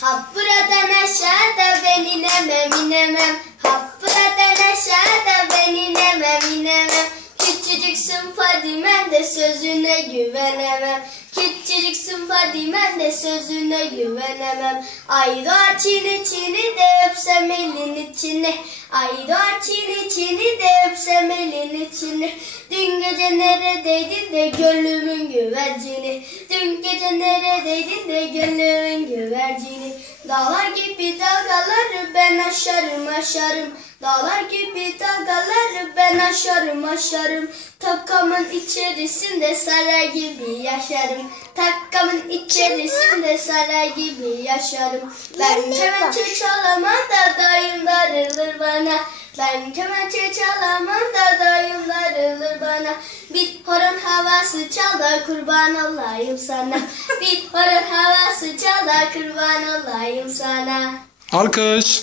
Hap buradan aşağıda ben inemem. Hap buradan aşağıda ben inemem. Küçücüksün Fadimem de sözüne güvenemem. Küçücüksün Fadimem de sözüne güvenemem. Ay doğar çini de öpsem elin içine. Ay doğar çini de öpsem elin içine. Dün gece neredeydin de gönlümün güvercini. Dün gece neredeydin de gönlümün güvercini. Dağlar gibi dalgaları ben aşarım. Dağlar gibi dalgaları ben aşarım. Takkamın içerisinde saray gibi yaşarım. Takkamın içerisinde saray gibi yaşarım. Ben kemençe çalamam da dayım darılır bana. Ben kemençe çalamam da dayım darılır bana. Bir horon havası çal da kurban olayım sana. Bir horon havası çal da kurban olayım sana. Alkış.